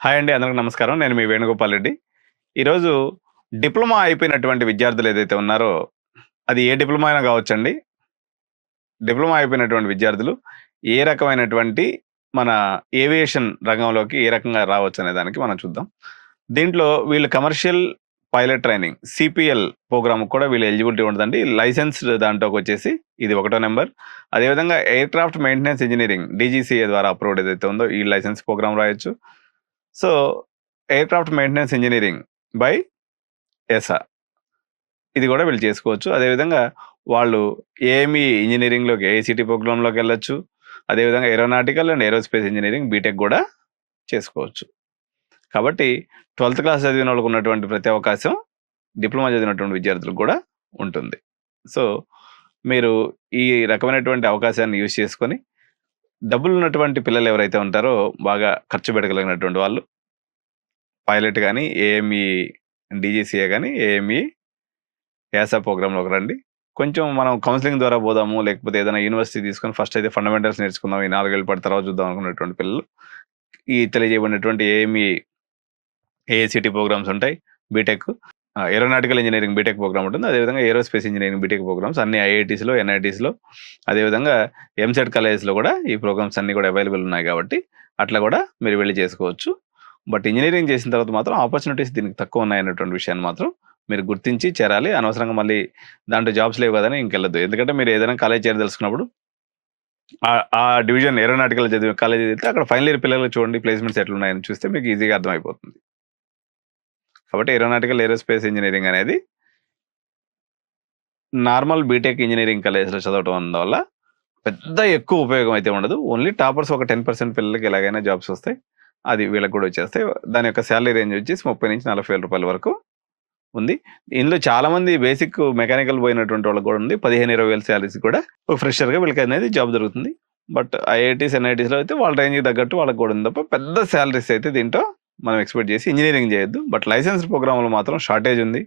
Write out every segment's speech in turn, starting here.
Hi అండి. అందరికి నమస్కారం. నేను మీ వేణుగోపాల్ రెడ్డి. ఈరోజు డిప్లొమా అయిపోయినటువంటి విద్యార్థులు ఏదైతే ఉన్నారో, అది ఏ డిప్లొమా అయినా కావచ్చండి. డిప్లొమా అయిపోయినటువంటి విద్యార్థులు ఏ రకమైనటువంటి మన ఏవియేషన్ రంగంలోకి ఏ రకంగా రావచ్చనే దానికి మనం చూద్దాం. దీంట్లో వీళ్ళు కమర్షియల్ పైలట్ ట్రైనింగ్ సీపీఎల్ ప్రోగ్రామ్‌కి కూడా వీళ్ళు ఎలిజిబిలిటీ ఉంటదండి. లైసెన్స్‌డ్ దాంట్లోకొచ్చేసి ఇది ఒకటో నంబర్. అదేవిధంగా ఎయిర్‌క్రాఫ్ట్ మెయింటెనెన్స్ ఇంజినీరింగ్ డీజీసీఏ ద్వారా అప్రూవ్డ్ ఏదైతే ఉందో ఈ లైసెన్స్ ప్రోగ్రామ్ రాయొచ్చు. So, aircraft maintenance engineering by EASA ఇది కూడా వీళ్ళు చేసుకోవచ్చు. అదేవిధంగా వాళ్ళు ఏఎంఈ ఇంజినీరింగ్‌లోకి ఏఐసీటీ ప్రోగ్రామ్‌లోకెళ్ళొచ్చు. అదేవిధంగా aeronautical and aerospace engineering BTech కూడా చేసుకోవచ్చు. కాబట్టి 12థ్ క్లాస్ చదివిన వాళ్ళకి ఉన్నటువంటి ప్రతి అవకాశం డిప్లొమా చదివినటువంటి విద్యార్థులకు కూడా ఉంటుంది. సో, మీరు ఈ రకమైనటువంటి అవకాశాన్ని యూజ్ చేసుకొని డబ్బులున్నటువంటి పిల్లలు ఎవరైతే ఉంటారో బాగా ఖర్చు పెట్టగలిగినటువంటి వాళ్ళు పైలట్ గాని, ఏఎంఈ డీజీసీఏ గాని, ఏఎంఈ యాసా ప్రోగ్రామ్‌లోకి రండి. కొంచెం మనం కౌన్సెలింగ్ ద్వారా పోదాము, లేకపోతే ఏదైనా యూనివర్సిటీ తీసుకొని ఫస్ట్ అయితే ఫండమెంటల్స్ నేర్చుకుందాం. ఈ 4 ఏళ్ల పాటు తర్వాత చూద్దాం అనుకునేటువంటి పిల్లలు ఈ తెలియజేయబడినటువంటి ఏఎంఈ, ఏఐసీటీ ప్రోగ్రామ్స్ ఉంటాయి. BTech aeronautical engineering BTech programme ఉంటుంది. అదేవిధంగా ఏరోస్పేస్ ఇంజినీరింగ్ బీటెక్ ప్రోగ్రామ్స్ అన్ని ఐఐటీస్‌లో, ఎన్ఐటీస్‌లో అదేవిధంగా ఎంసెట్ కాలేజెస్‌లో కూడా ఈ ప్రోగ్రామ్స్ అన్నీ కూడా అవైలబుల్ ఉన్నాయి కాబట్టి అట్లా కూడా మీరు వెళ్లి చేసుకోవచ్చు. బట్ ఇంజినీరింగ్ చేసిన తర్వాత మాత్రం ఆపర్చునిటీస్ దీనికి తక్కువ ఉన్నాయన్నటువంటి విషయాన్ని మాత్రం మీరు గుర్తించి చేరాలి. అనవసరంగా మళ్ళీ దాంట్లో జాబ్స్ లేవు కదని ఇంకెళ్ళొద్దు. ఎందుకంటే మీరు ఏదైనా కాలేజ్ చేరదలుచుకున్నప్పుడు ఆ డివిజన్ ఏరోనాటికల్ చదివే కాలేజ్ చదివితే అక్కడ ఫైనల్ ఇయర్ పిల్లలకి చూడండి ప్లేస్‌మెంట్స్ ఎట్లున్నాయని చూస్తే మీకు ఈజీగా అర్థమైపోతుంది. కాబట్టి ఏరోనాటికల్ ఏరోస్పేస్ ఇంజినీరింగ్ అనేది నార్మల్ బీటెక్ ఇంజినీరింగ్ కాలేజ్‌లో చదవటం వల్ల పెద్ద ఎక్కువ ఉపయోగం అయితే ఉండదు. ఓన్లీ టాపర్స్ ఒక 10% పిల్లలకి ఎలాగైనా జాబ్స్ వస్తాయి. అది వీళ్ళకి కూడా వచ్చేస్తాయి. దాని యొక్క సాలరీ రేంజ్ వచ్చేసి 30,000-40,000 వరకు ఉంది. ఇందులో చాలామంది బేసిక్ మెకానికల్ పోయినటువంటి వాళ్ళకి కూడా ఉంది. 15,000-20,000 సాలరీస్ కూడా ఒక ఫ్రెషర్‌గా వీళ్ళకనేది జాబ్ దొరుకుతుంది. బట్ ఐఐటీస్, ఎన్ఐటీస్‌లో అయితే వాళ్ళ రేంజ్‌కి తగ్గట్టు వాళ్ళకి కూడా ఉంది తప్ప పెద్ద సాలరీస్ అయితే దీంట్లో మనం ఎక్స్‌పెక్ట్ చేసి ఇంజినీరింగ్ చేయొద్దు. బట్ లైసెన్స్డ్ ప్రోగ్రామ్‌లో మాత్రం షార్టేజ్ ఉంది.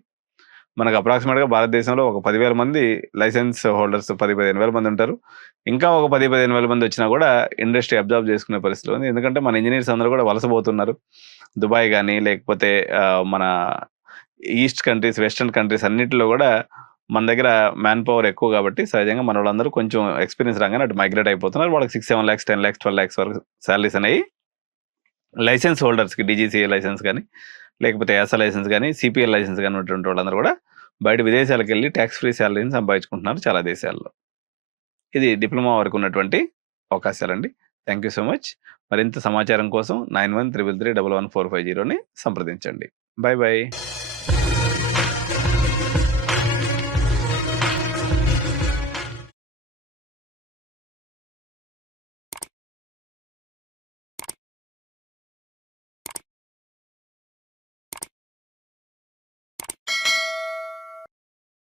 మనకు అప్రాక్సిమేట్‌గా భారతదేశంలో ఒక 10,000 మంది లైసెన్స్ హోల్డర్స్ 10,000-15,000 మంది ఉంటారు. ఇంకా ఒక 10,000-15,000 మంది వచ్చినా కూడా ఇండస్ట్రీ అబ్జార్బ్ చేసుకునే పరిస్థితిలో ఉంది. ఎందుకంటే మన ఇంజినీర్స్ అందరూ కూడా వలసపోతున్నారు. దుబాయ్ గాని లేకపోతే మన ఈస్ట్ కంట్రీస్, వెస్టర్న్ కంట్రీస్ అన్నిటిలో కూడా మన దగ్గర మ్యాన్ పవర్ ఎక్కువ కాబట్టి సహజంగా మనోళ్ళందరూ కొంచెం ఎక్స్‌పీరియన్స్ రాగానే అటు మైగ్రేట్ అయిపోతున్నారు. వాళ్ళకి 6, 7 లాక్స్, 10 లాక్స్, 12 లాక్స్ వరకు సాలరీస్ అనేవి లైసెన్స్ హోల్డర్స్‌కి డీజీసీఏ లైసెన్స్ గాని, లేకపోతే యాసా లైసెన్స్ గాని, సీపీఎల్ లైసెన్స్ గాని ఉన్నటువంటి వాళ్ళందరూ కూడా బయట విదేశాలకెళ్ళి టాక్స్ ఫ్రీ సాలరీని సంపాదించుకుంటున్నారు చాలా దేశాల్లో. ఇది డిప్లొమా వరకు ఉన్నటువంటి అవకాశాలండి. Thank you so much. మరింత సమాచారం కోసం 9133311450ని సంప్రదించండి. Bye by.